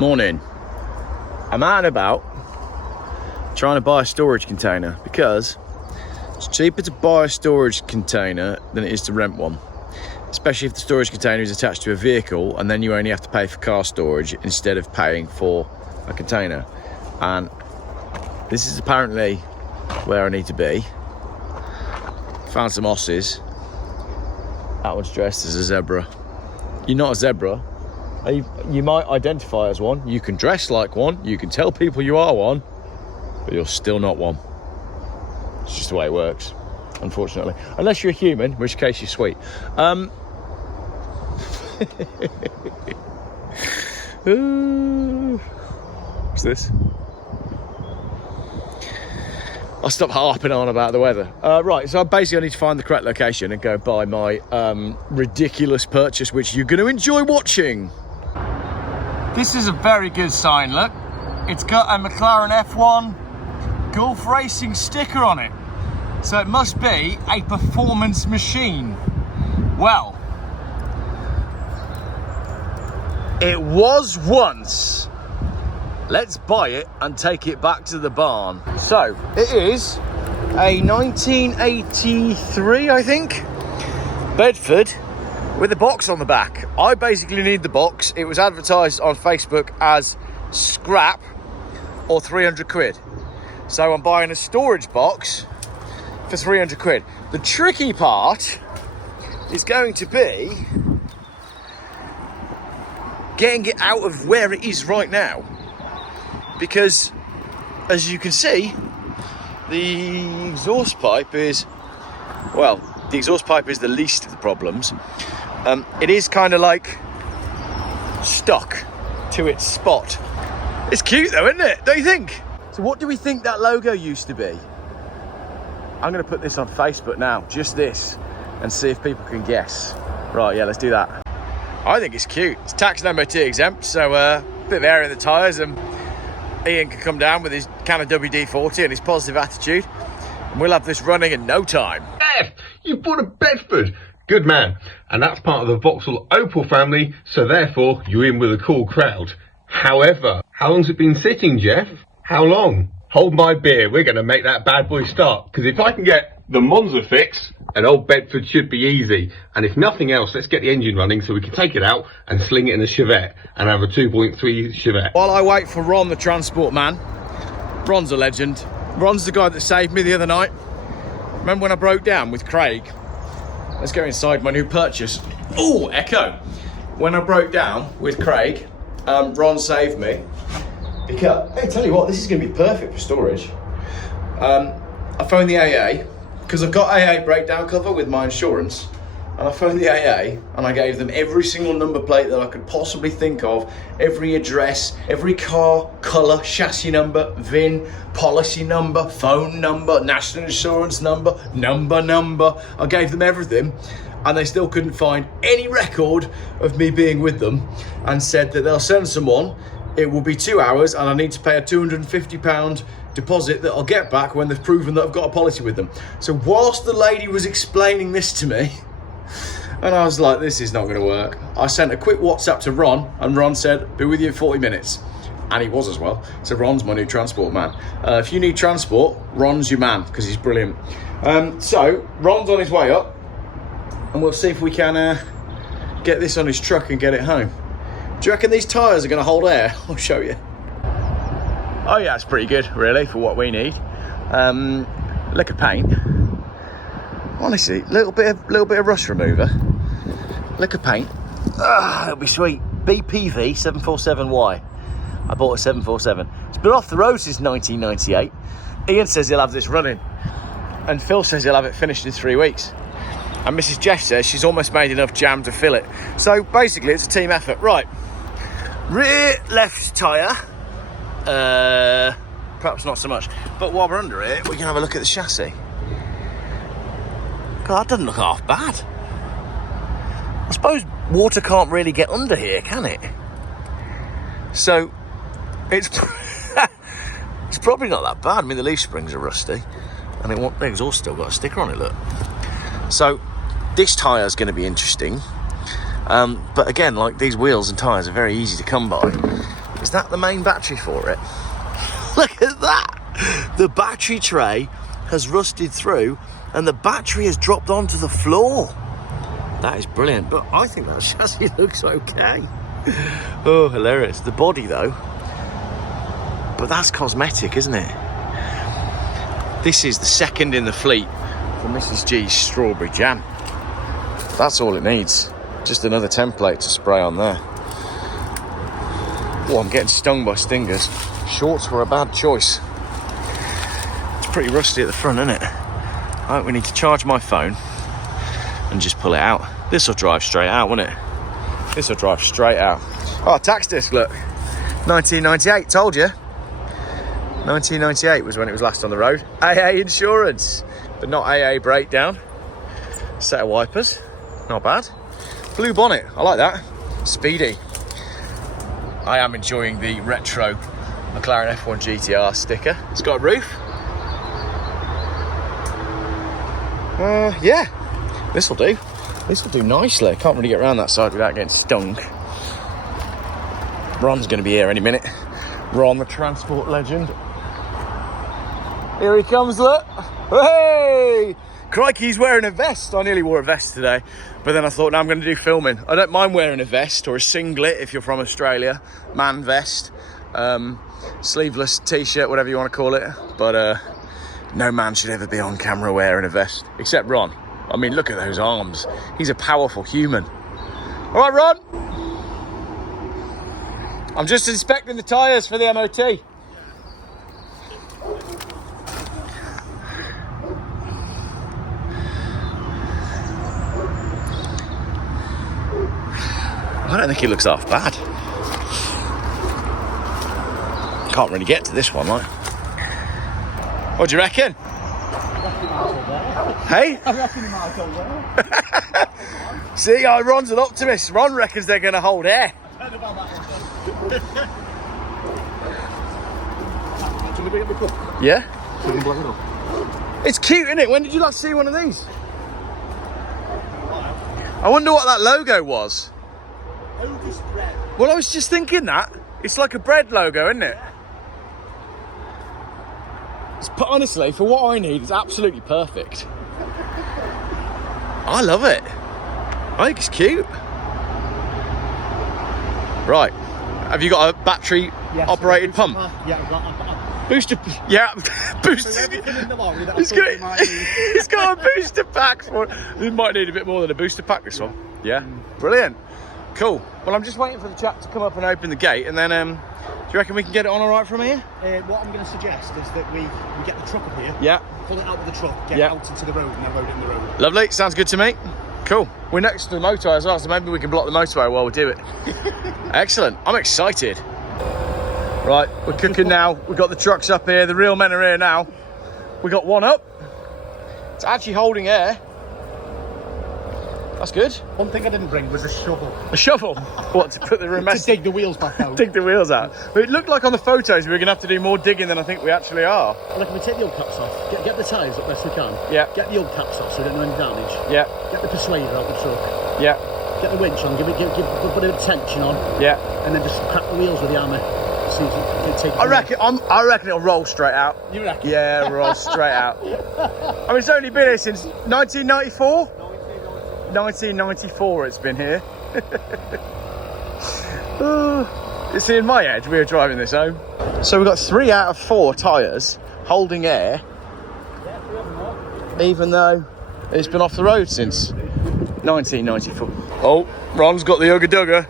Morning. I'm out and about trying to buy a storage container because it's cheaper to buy a storage container than it is to rent one, especially if the storage container is attached to a vehicle and then you only have to pay for car storage instead of paying for a container. And this is apparently where I need to be. Found some osses. That one's dressed as a zebra. You're not a zebra. You might identify as one. You can dress like one. You can tell people you are one, but you're still not one. It's just the way it works, unfortunately. Unless you're a human, in which case you're sweet. What's this? I'll stop harping on about the weather. Right, so basically I need to find the correct location and go buy my ridiculous purchase, which you're going to enjoy watching. This is a very good sign, look. It's got a McLaren F1 Gulf Racing sticker on it. So it must be a performance machine. Well, it was once. Let's buy it and take it back to the barn. So, it is a 1983, I think, Bedford with a box on the back. I basically need the box. It was advertised on Facebook as scrap or 300 quid. So I'm buying a storage box for 300 quid. The tricky part is going to be getting it out of where it is right now. Because, as you can see, the exhaust pipe is, well, the exhaust pipe is the least of the problems. It is kind of like stuck to its spot. It's cute though, isn't it? Don't you think? So what do we think that logo used to be? I'm going to put this on Facebook now, just this, and see if people can guess. Right, yeah, let's do that. I think it's cute. It's tax and MOT exempt, so a bit of air in the tyres, and Ian can come down with his can of WD-40 and his positive attitude, and we'll have this running in no time. Geoff, you bought a Bedford. Good man. And that's part of the Vauxhall Opel family, so therefore you're in with a cool crowd. However, how long's it been sitting, Geoff? How long? Hold my beer, we're going to make that bad boy start. Because if I can get the Monza fix, an old Bedford should be easy. And if nothing else, let's get the engine running so we can take it out and sling it in a Chevette and have a 2.3 Chevette. While I wait for Ron, the transport man. Ron's a legend. Ron's the guy that saved me the other night. Remember when I broke down with Craig? Let's go inside my new purchase. Oh, echo. When I broke down with Craig, Ron saved me. Because, hey, tell you what, this is going to be perfect for storage. I phoned the AA, because I've got AA breakdown cover with my insurance, and I phoned the AA and I gave them every single number plate that I could possibly think of, every address, every car, colour, chassis number, VIN, policy number, phone number, national insurance number. I gave them everything, and they still couldn't find any record of me being with them, and said that they'll send someone. It will be 2 hours and I need to pay a £250 deposit that I'll get back when they've proven that I've got a policy with them. So whilst the lady was explaining this to me, and I was like, this is not going to work, I sent a quick WhatsApp to Ron, and Ron said, be with you in 40 minutes. And he was as well. So Ron's my new transport man. If you need transport, Ron's your man, because he's brilliant. So Ron's on his way up, and we'll see if we can get this on his truck and get it home. Do you reckon these tyres are going to hold air? I'll show you. Oh yeah, it's pretty good, really, for what we need. Lick of paint. Honestly, little bit of rust remover. Lick of paint. It'll be sweet. BPV 747Y. I bought a 747. It's been off the road since 1998. Ian says he'll have this running, and Phil says he'll have it finished in 3 weeks. And Mrs. Geoff says she's almost made enough jam to fill it. So basically, it's a team effort. Right. Rear left tyre. Perhaps not so much. But while we're under it, we can have a look at the chassis. God, that doesn't look half bad. I suppose water can't really get under here, can it? So, it's probably not that bad. I mean, the leaf springs are rusty. And the exhaust still got a sticker on it, look. So, this tyre is going to be interesting. But again, like, these wheels and tyres are very easy to come by. Is that the main battery for it? Look at that! The battery tray has rusted through and the battery has dropped onto the floor. That is brilliant, but I think that chassis looks okay. Oh, hilarious. The body though, but that's cosmetic, isn't it? This is the second in the fleet for Mrs. G's strawberry jam. That's all it needs. Just another template to spray on there. Oh, I'm getting stung by stingers. Shorts were a bad choice. It's pretty rusty at the front, isn't it? Right, we need to charge my phone and just pull it out. This will drive straight out, won't it? This will drive straight out. Oh, tax disc, look. 1998, told you. 1998 was when it was last on the road. AA insurance, but not AA breakdown. Set of wipers, not bad. Blue bonnet, I like that. Speedy. I am enjoying the retro McLaren F1 GTR sticker. It's got a roof. Yeah, this'll do. This'll do nicely. Can't really get around that side without getting stung. Ron's going to be here any minute. Ron, the transport legend. Here he comes, look. Hey! Crikey, he's wearing a vest. I nearly wore a vest today, but then I thought, no, I'm going to do filming. I don't mind wearing a vest or a singlet if you're from Australia. Man vest. Sleeveless t-shirt, whatever you want to call it. But no man should ever be on camera wearing a vest, except Ron. I mean, look at those arms. He's a powerful human. All right, Ron. I'm just inspecting the tyres for the MOT. I don't think he looks half bad. Can't really get to this one, like. What do you reckon? Hey? I reckon he might have gone well. See, Ron's an optimist. Ron reckons they're going to hold air. I heard about that one. Can we bring up the cup? Yeah? So we can blow it up. It's cute, isn't it? When did you last see one of these? I wonder what that logo was. Oldest bread. Well, I was just thinking that. It's like a bread logo, isn't it? But honestly, for what I need, it's absolutely perfect. I love it. I think it's cute. Right. Have you got a battery operated pump? Yeah, I've got Booster. Yeah. Booster. He's got a booster pack. We might need a bit more than a booster pack, this one. Yeah. Brilliant. Cool. Well, I'm just waiting for the chap to come up and open the gate, and then do you reckon we can get it on all right from here? What I'm going to suggest is that we get the truck up here. Yeah. Pull it out with the truck, get it out into the road, and then load it in the road. Lovely. Sounds good to me. Cool. We're next to the motorway as well, so maybe we can block the motorway while we do it. Excellent. I'm excited. Right, we're cooking now. We've got the trucks up here. The real men are here now. We got one up. It's actually holding air. That's good. One thing I didn't bring was a shovel. A shovel? What, to put the To dig the wheels back out. dig the wheels out? But it looked like on the photos we were going to have to do more digging than I think we actually are. Look, if we take the old caps off, get the tyres up best we can. Yeah. Get the old caps off so we don't know any damage. Yeah. Get the persuader out the truck. Yeah. Get the winch on, give a bit of tension on. Yeah. And then just crack the wheels with the hammer. See if you can take it. I reckon it'll roll straight out. You reckon? Yeah, roll straight out. I mean, it's only been here since 1994? 1994 it's been here. You see, in my head, we were driving this home. So we've got 3 out of 4 tyres holding air, even though it's been off the road since 1994. Oh, Ron's got the Ugga Dugga.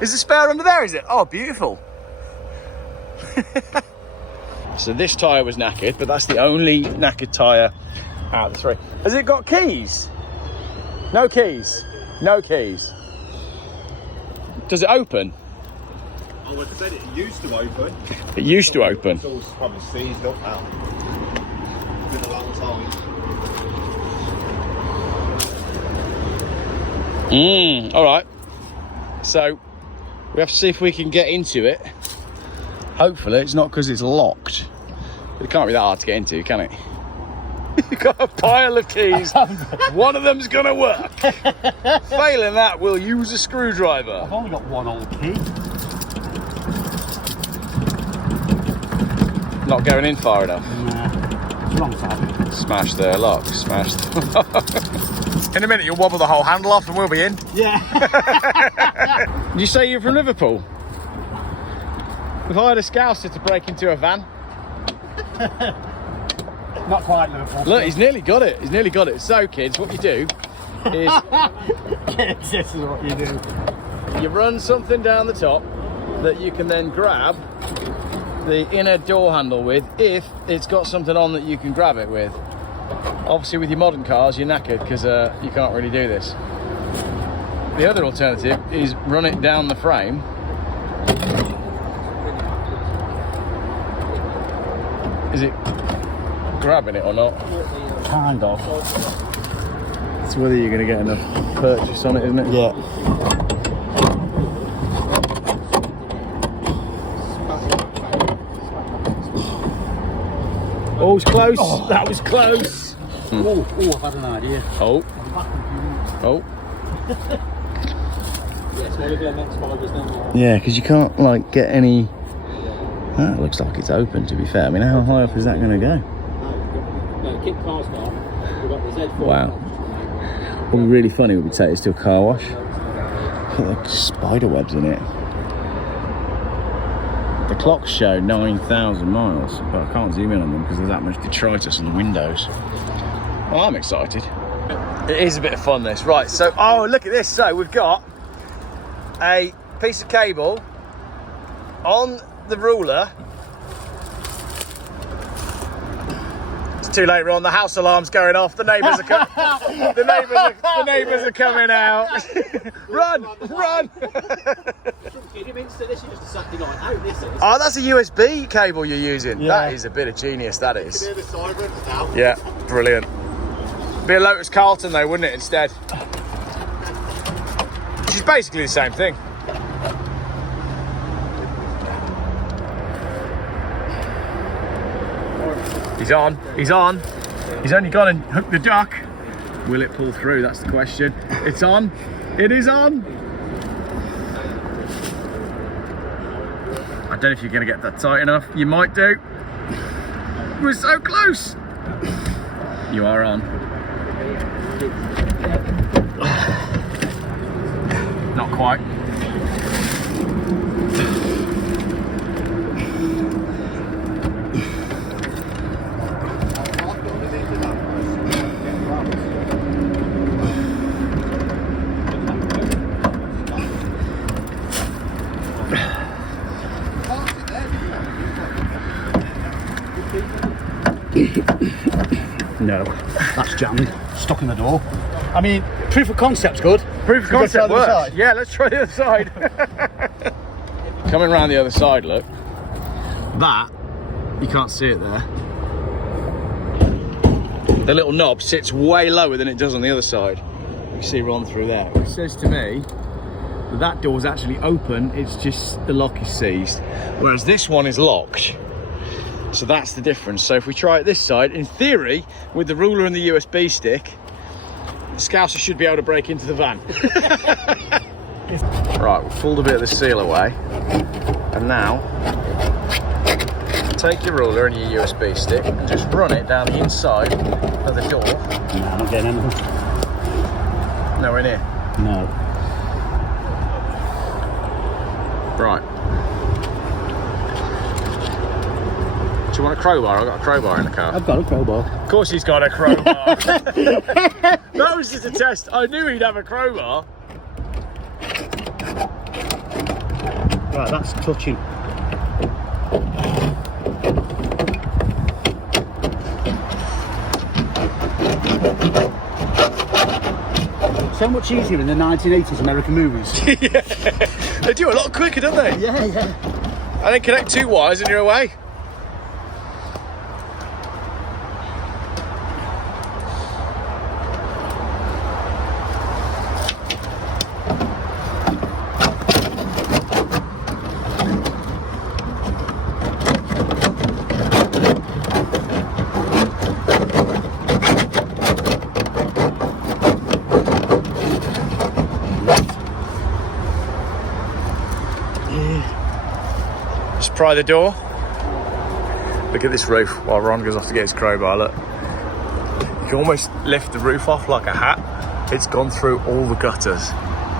Is the spare under there, is it? Oh, beautiful. So this tyre was knackered, but that's the only knackered tyre out of the 3. Has it got keys? No keys. No keys. Does it open? I would say it used to open. It used to open. It's all probably seized up now. It's been a long time. All right. So we have to see if we can get into it. Hopefully it's not because it's locked. But it can't be that hard to get into, can it? You've got a pile of keys. One of them's gonna work. Failing that, we'll use a screwdriver. I've only got one old key. Not going in far enough. Nah, it's wrong side. Smash the lock. Smash the lock. In a minute, you'll wobble the whole handle off and we'll be in. Yeah. Did you say you're from Liverpool? We've hired a Scouser to break into a van. Not quite Liverpool. Look, he's nearly got it. He's nearly got it. So, kids, what you do is This is what you do. you run something down the top that you can then grab the inner door handle with if it's got something on that you can grab it with. Obviously, with your modern cars, you're knackered because you can't really do this. The other alternative is run it down the frame. Is it grabbing it or not? Kind of. It's whether you're going to get enough purchase on it, isn't it? Yeah. Oh, it's close. Oh. That was close. Oh, I've had an idea. Oh. Oh. Yeah, because you can't like get any. That looks like it's open. To be fair, I mean, how high up is that going to go? Wow. What would be really funny would be take this to a car wash. Put like spider webs in it. The clocks show 9,000 miles, but I can't zoom in on them because there's that much detritus on the windows. Well, I'm excited. It is a bit of fun, this. Right, so, oh, look at this. So, we've got a piece of cable on the ruler. It's too late, Ron. The house alarm's going off. The neighbours are the neighbours are coming out. Run! Oh, that's a USB cable you're using. Yeah. That is a bit of genius, that is. Yeah, brilliant. Be a Lotus Carlton though, wouldn't it, instead? Which is basically the same thing. He's on. He's on. He's only gone and hooked the duck. Will it pull through? That's the question. It's on. It is on. I don't know if you're going to get that tight enough. You might do. We're so close. You are on. Not quite. No, that's jammed. Stuck in the door. I mean, proof of concept's good. Proof of concept works. Yeah, let's try the other side. Coming around the other side, look. That, you can't see it there. The little knob sits way lower than it does on the other side. You see Ron through there. It says to me that door's actually open, it's just the lock is seized. Whereas this one is locked. So that's the difference. So if we try it this side, in theory, with the ruler and the USB stick, the Scouser should be able to break into the van. Right, we've pulled a bit of the seal away. And now, take your ruler and your USB stick and just run it down the inside of the door. No, I'm not getting anything. Nowhere near. No. Right. Do you want a crowbar? I've got a crowbar in the car. I've got a crowbar. Of course he's got a crowbar. That was just a test. I knew he'd have a crowbar. Right, that's touching. So much easier in the 1980s American movies. Yeah. They do a lot quicker, don't they? Yeah, yeah. And then connect two wires and you're away. Just pry the door. Look at this roof while Ron goes off to get his crowbar. Look. You can almost lift the roof off like a hat. It's gone through all the gutters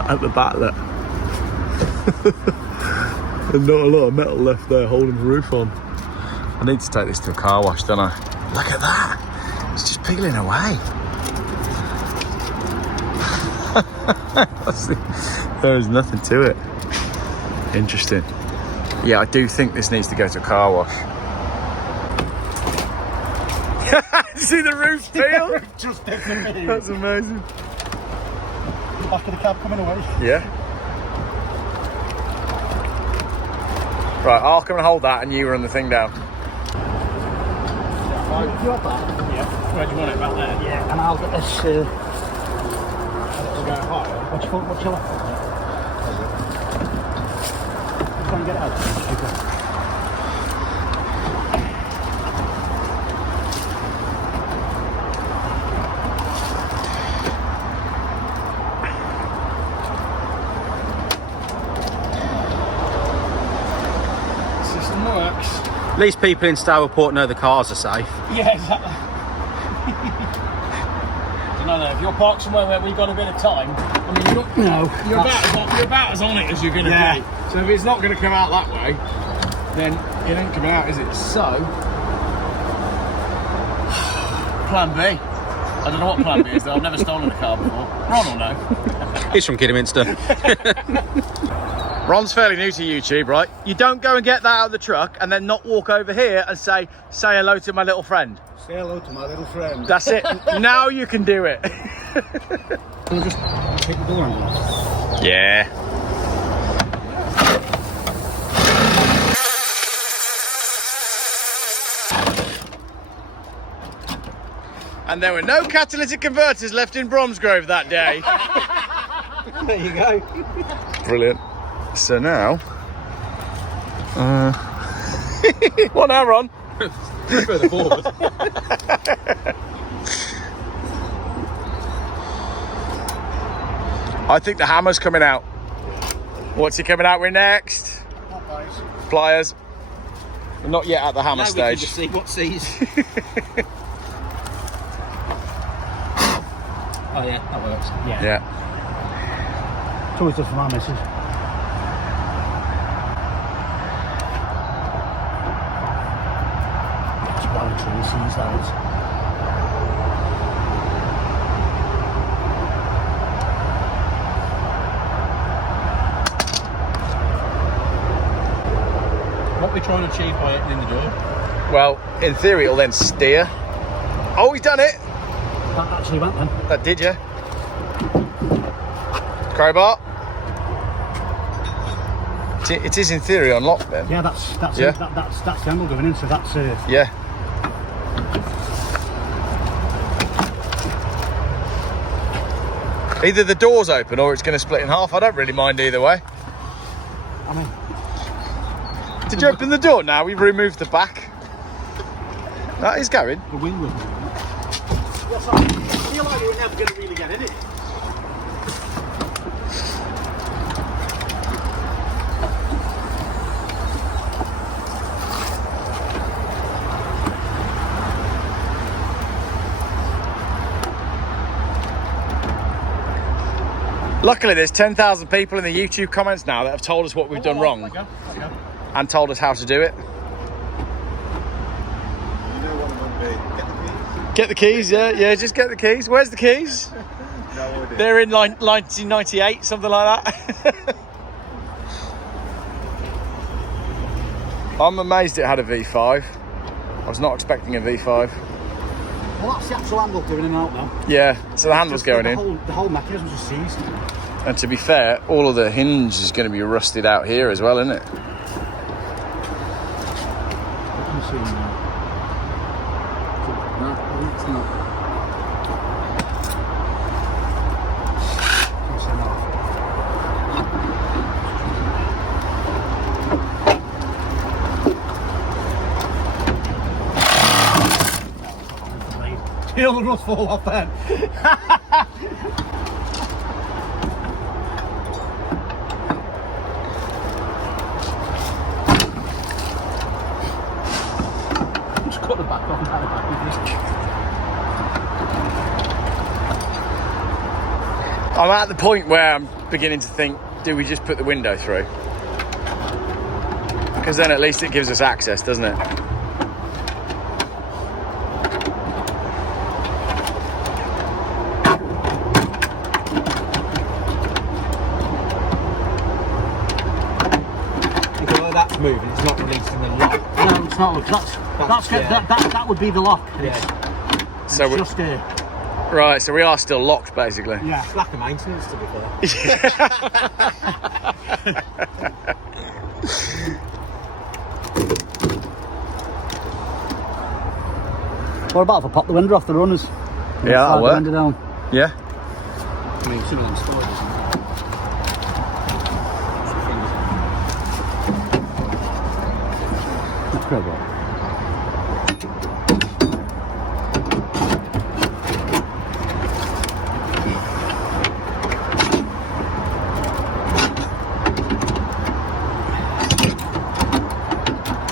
at the back, look. There's not a lot of metal left there holding the roof on. I need to take this to a car wash, don't I? Look at that. It's just peeling away. There is nothing to it. Interesting. Yeah, I do think this needs to go to a car wash. See the roof peel? Just definitely. That's amazing. Back of the cab coming away. Yeah. Right, I'll come and hold that and you run the thing down. You have that? Yeah. Where do you want it? Back there? Yeah, and I'll get this. We'll go higher. What's your left? Try and get it out. System works. At least people in Stourport know the cars are safe. Yeah, exactly. No, if you're parked somewhere where we've got a bit of time, I mean, you're about as on it as you're going to be. So if it's not going to come out that way, then it ain't coming out, is it? So, plan B. I don't know what plan B is, though. I've never stolen a car before. Ron will know. He's from Kidderminster. Ron's fairly new to YouTube, right? You don't go and get that out of the truck and then not walk over here and say hello to my little friend. Say hello to my little friend. That's it. Now you can do it. We'll just take the door handle off. Yeah. And there were no catalytic converters left in Bromsgrove that day. There you go. Brilliant. So now... What now, Ron? Further forward. I think the hammer's coming out. What's he coming out with next? Pliers. We're not yet at the hammer Now we can stage. just see what sees. Oh yeah, that works. Yeah. It's always good for my missus. That's one tree, sees those. What are we trying to achieve by opening the door? Well, in theory, it'll then steer. Oh, he's done it. That actually went then. That did you? Crowbar. It is in theory unlocked then. Yeah, that's Yeah. that's the handle going in, so that's Yeah. Either the door's open or it's going to split in half. I don't really mind either way. I mean, Did you open the door now? We've removed the back. That is going. the wind will. Yes, I feel like we're never going to really get in it. Luckily, there's 10,000 people in the YouTube comments now that have told us what we've done wrong and told us how to do it. Get the keys, yeah, just get the keys. Where's the keys? No idea. They're in like 1998, something like that. I'm amazed it had a V5. I was not expecting a V5. Well, that's the actual handle going in and out now. Yeah, so the handle's going in. The whole mechanism's just seized. And to be fair, all of the hinge is going to be rusted out here as well, isn't it? What can you see now? No, it's not. Can't see now. Till the rust fall off then. put the back on. I'm at the point where I'm beginning to think, do we just put the window through? Because then at least it gives us access, doesn't it? That's moving, it's not releasing the lock. No, it's not. That would be the lock. Yeah. So It's we're, just right, so we are still locked, basically. yeah. It's lack of maintenance, to be fair. What about if I pop the window off the runners? Yeah, that'll Slide work. the window down. Yeah. I mean, some of them spiders. That's crowbar.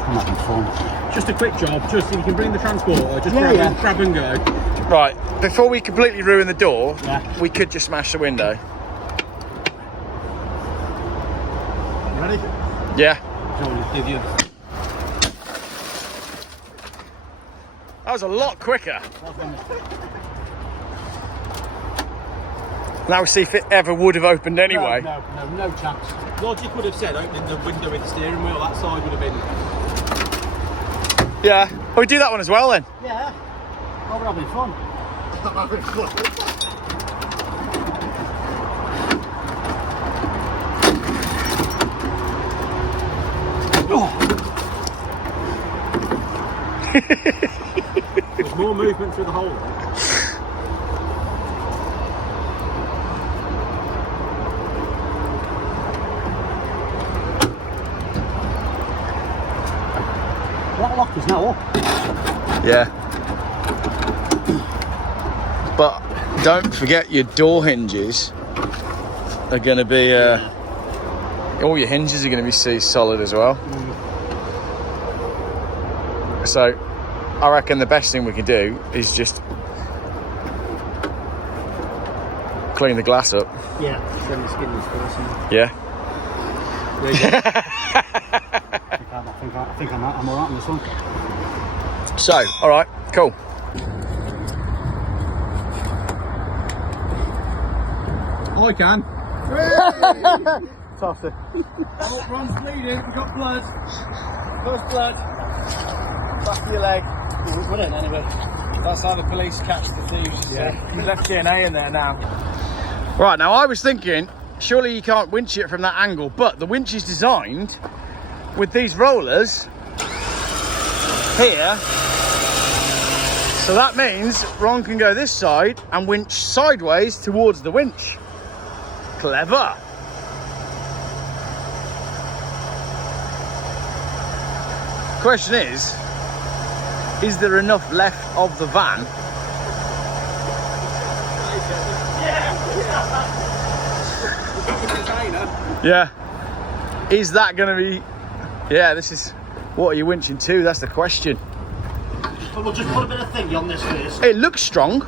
I'm having fun. Just a quick job, just if you can bring the transporter, just Yeah, grab and go. Right, before we completely ruin the door, Yeah. we could just smash the window. Ready? Yeah. Give you. That was a lot quicker. Now we see if it ever would have opened anyway. No chance. Logic would have said opening the window with the steering wheel, that side would have been... Yeah. Oh, we do that one as well then. Yeah. Oh, we're having fun. There's more movement through the hole. That lock is now up. Yeah. But don't forget your door hinges are going to be... all your hinges are going to be solid as well. So I reckon the best thing we can do is just clean the glass up. Yeah. Send the skin first. Yeah. There you go. I think I'm alright on this one. So, all right, cool. I can. Toss it. Oh, Ron's bleeding, we've got blood. First blood. Back of your leg. Put it anyway. That's how the police catch the thieves. Yeah. There's left DNA in there now. Right, now I was thinking, surely you can't winch it from that angle, but the winch is designed with these rollers here. So that means Ron can go this side and winch sideways towards the winch. Clever. Question is there enough left of the van? Yeah. Is that going to be... Yeah, this is... What are you winching to? That's the question. So we'll just put a bit of thingy on this first. It looks strong.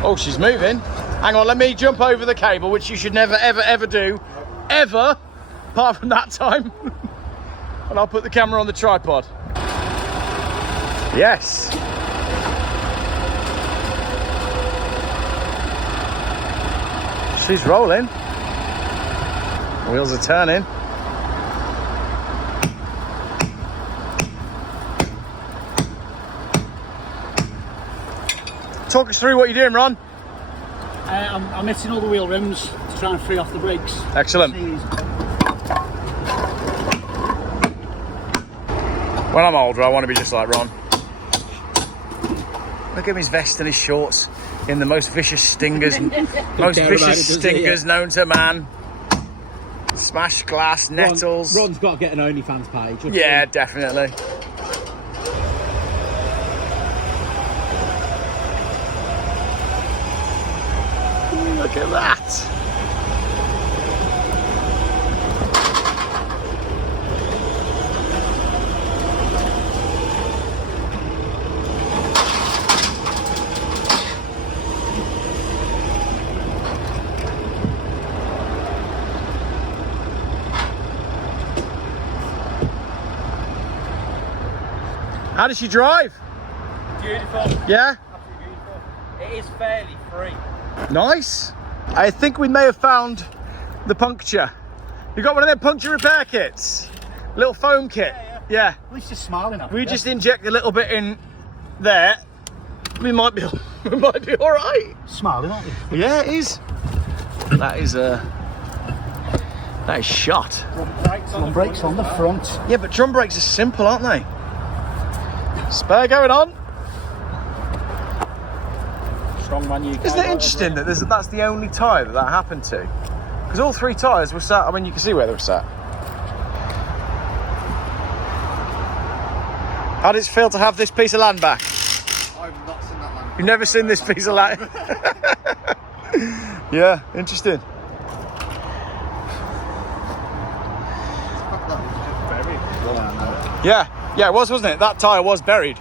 Oh, she's moving. Hang on, let me jump over the cable, which you should never, ever, ever do. Ever. Apart from that time. And I'll put the camera on the tripod. Yes. She's rolling. Wheels are turning. Talk us through what you're doing, Ron. I'm hitting all the wheel rims to try and free off the brakes. Excellent. When I'm older, I want to be just like Ron. Look at him, his vest and his shorts in the most vicious stingers, known to man. Smashed glass, nettles. Ron's got to get an OnlyFans page. Yeah, definitely. Look at that. How does she drive? Beautiful. Yeah? Absolutely beautiful. It is fairly free. Nice. I think we may have found the puncture. You got one of them puncture repair kits? Little foam kit. Yeah. At least you're smiling at We just inject a little bit in there. We might be all right. Smiling, aren't you? Yeah, it is. That is shot. Front brakes on the front. Yeah, but drum brakes are simple, aren't they? Spare going on. Strong man, you. Isn't it interesting that that's the only tyre that happened to? Because all three tyres were sat, I mean, you can see where they were sat. How did it feel to have this piece of land back? I've not seen that land. You've never seen this piece of land? Yeah, interesting. Yeah, it was, wasn't it? That tyre was buried.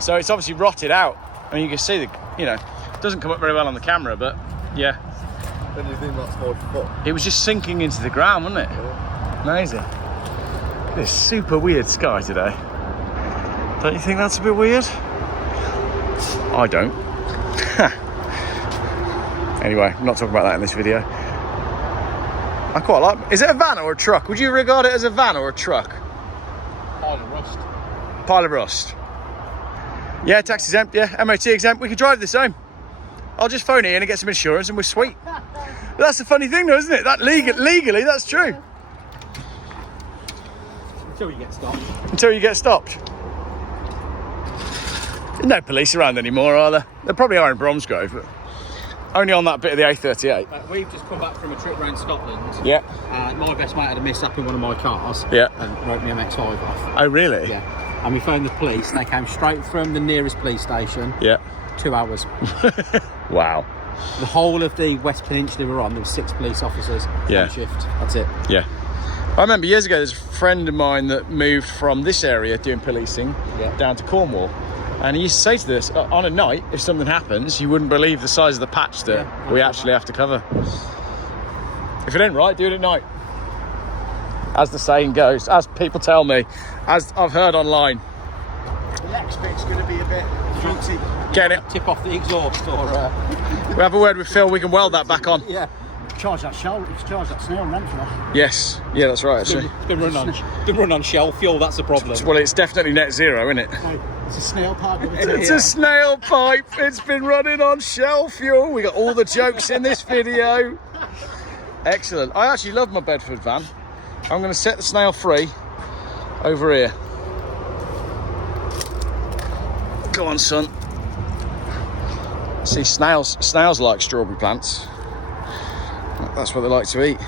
So it's obviously rotted out. I mean, you can see it doesn't come up very well on the camera, but yeah. Then you think that's hard foot. It was just sinking into the ground, wasn't it? Yeah. Amazing. This super weird sky today. Don't you think that's a bit weird? I don't. Anyway, I'm not talking about that in this video. I quite like. Is it a van or a truck? Would you regard it as a van or a truck? Pile of rust. Pile of rust. Yeah, tax exempt, yeah, MOT exempt. We could drive this home. I'll just phone in and get some insurance and we're sweet. That's the funny thing though, isn't it? That legally, that's true. Until you get stopped. Until you get stopped. There's no police around anymore, are there? There probably are in Bromsgrove, but only on that bit of the A38. We've just come back from a trip around Scotland. Yeah. My best mate had a mishap in one of my cars. Yeah. And wrote me MX5 off. Oh, really? Yeah. And we phoned the police. They came straight from the nearest police station. Yeah. 2 hours. Wow. The whole of the West Peninsula we're on, there were 6 police officers on shift. That's it. Yeah. I remember years ago, there's a friend of mine that moved from this area doing policing down to Cornwall. And he used to say to this, on a night, if something happens, you wouldn't believe the size of the patch that we actually have to cover. If it ain't right, do it at night. As the saying goes, as people tell me, as I've heard online. The next bit's going to be a bit fruity. Get it. Tip off the exhaust or... We have a word with Phil, we can weld that back on. Yeah. Charge that snail rent for that. Yes. Yeah, that's right, actually. It's been run on shell fuel, that's the problem. Well, it's definitely net zero, isn't it? No, it's a snail pipe. It's a snail pipe. It's been running on shell fuel. We got all the jokes in this video. Excellent. I actually love my Bedford van. I'm going to set the snail free over here. Go on, son. See, snails like strawberry plants. That's what they like to eat.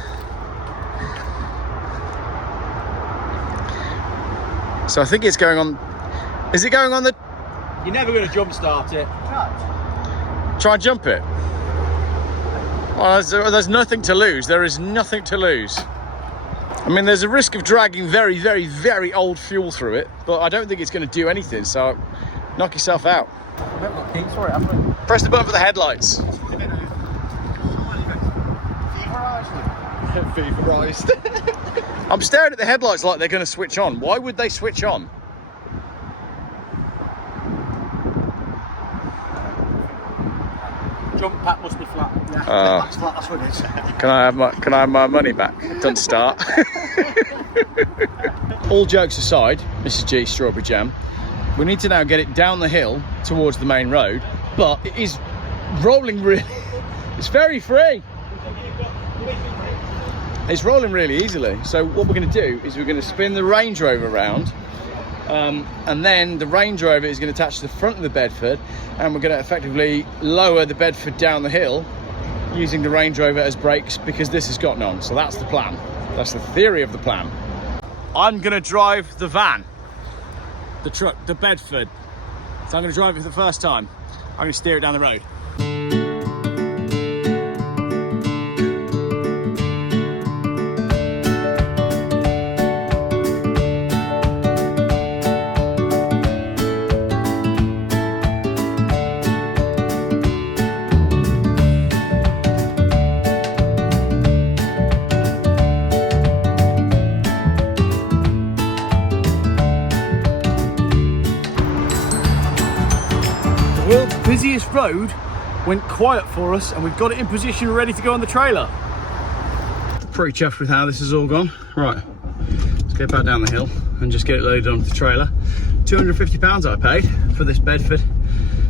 So I think it's going on. Is it going on the? You're never going to jump start it. Try and jump it. Well, there's nothing to lose. There is nothing to lose. I mean, there's a risk of dragging very, very, very old fuel through it, but I don't think it's going to do anything. So knock yourself out. We've got keys for it, haven't we? Press the button for the headlights. Feverised. I'm staring at the headlights like they're going to switch on. Why would they switch on? Jump pack must be flat. Yeah, that's flat, that's what it is. Can I have my money back? Don't start. All jokes aside, Mrs. G Strawberry Jam, we need to now get it down the hill towards the main road, but it is rolling really. It's very free. It's rolling really easily. So what we're going to do is we're going to spin the Range Rover around, and then the Range Rover is going to attach to the front of the Bedford, and we're going to effectively lower the Bedford down the hill using the Range Rover as brakes, because this has got none. So that's the plan. That's the theory of the plan. I'm going to drive the van, the truck, the Bedford. So I'm going to drive it for the first time. I'm going to steer it down the road. world's busiest road went quiet for us, and we've got it in position ready to go on the trailer. Pretty chuffed with how this has all gone. Right, let's get back down the hill and just get it loaded onto the trailer. £250 I paid for this Bedford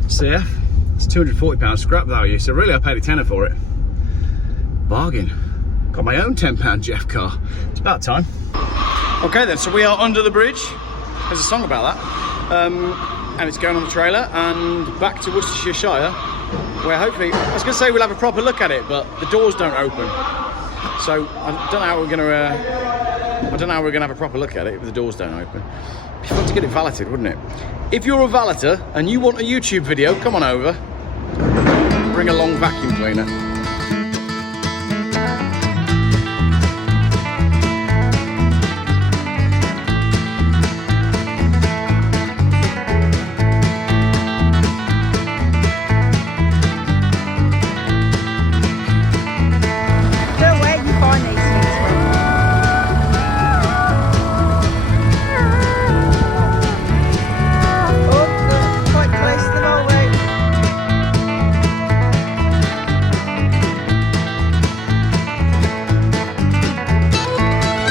CF. It's £240 scrap value, so really I paid a tenner for it. Bargain. Got my own £10 Geoff car. It's about time. Okay then, so we are under the bridge. There's a song about that. And it's going on the trailer and back to Worcestershire, where hopefully, I was going to say we'll have a proper look at it, but the doors don't open. So I don't know how we're going to have a proper look at it if the doors don't open. It'd be fun to get it valeted, wouldn't it? If you're a valeter and you want a YouTube video, come on over. Bring a long vacuum cleaner.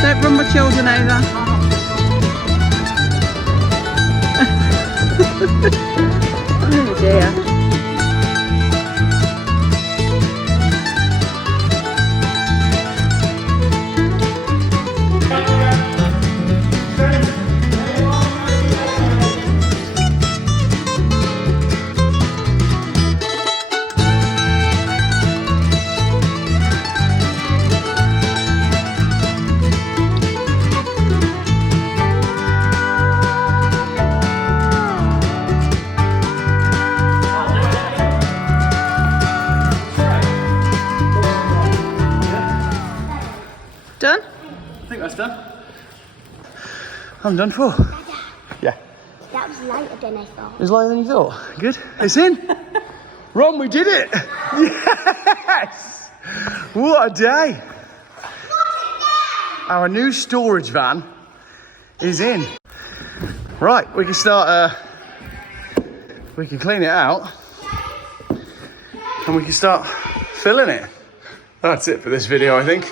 Don't run my children over. Oh dear. Done? I think that's done. I'm done for. Yeah. That was lighter than I thought. It was lighter than you thought. Good. It's in. Ron, we did it. Yes. What a day. Our new storage van is in. Right, we can start, we can clean it out and we can start filling it. That's it for this video, I think.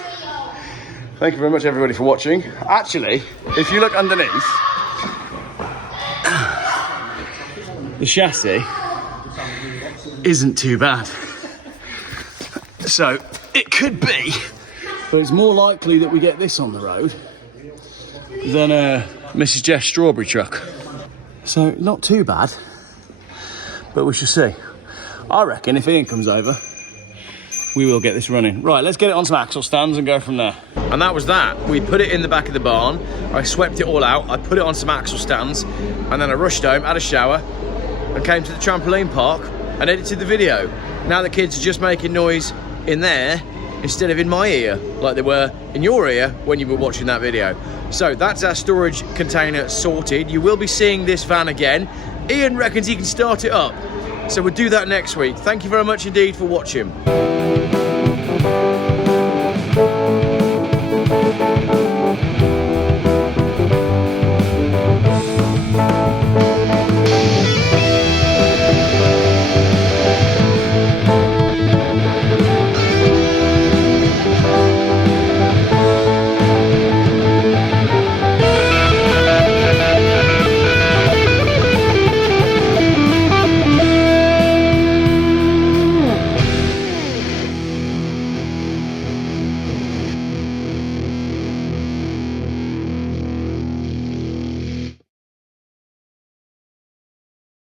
Thank you very much, everybody, for watching. Actually, if you look underneath, the chassis isn't too bad. So it could be, but it's more likely that we get this on the road than Mrs. Geoff's strawberry truck. So not too bad, but we shall see. I reckon if Ian comes over, we will get this running. Right, let's get it on some axle stands and go from there. And that was that. We put it in the back of the barn. I swept it all out. I put it on some axle stands, and then I rushed home, had a shower, and came to the trampoline park and edited the video. Now the kids are just making noise in there instead of in my ear, like they were in your ear when you were watching that video. So that's our storage container sorted. You will be seeing this van again. Ian reckons he can start it up, so we'll do that next week. Thank you very much indeed for watching.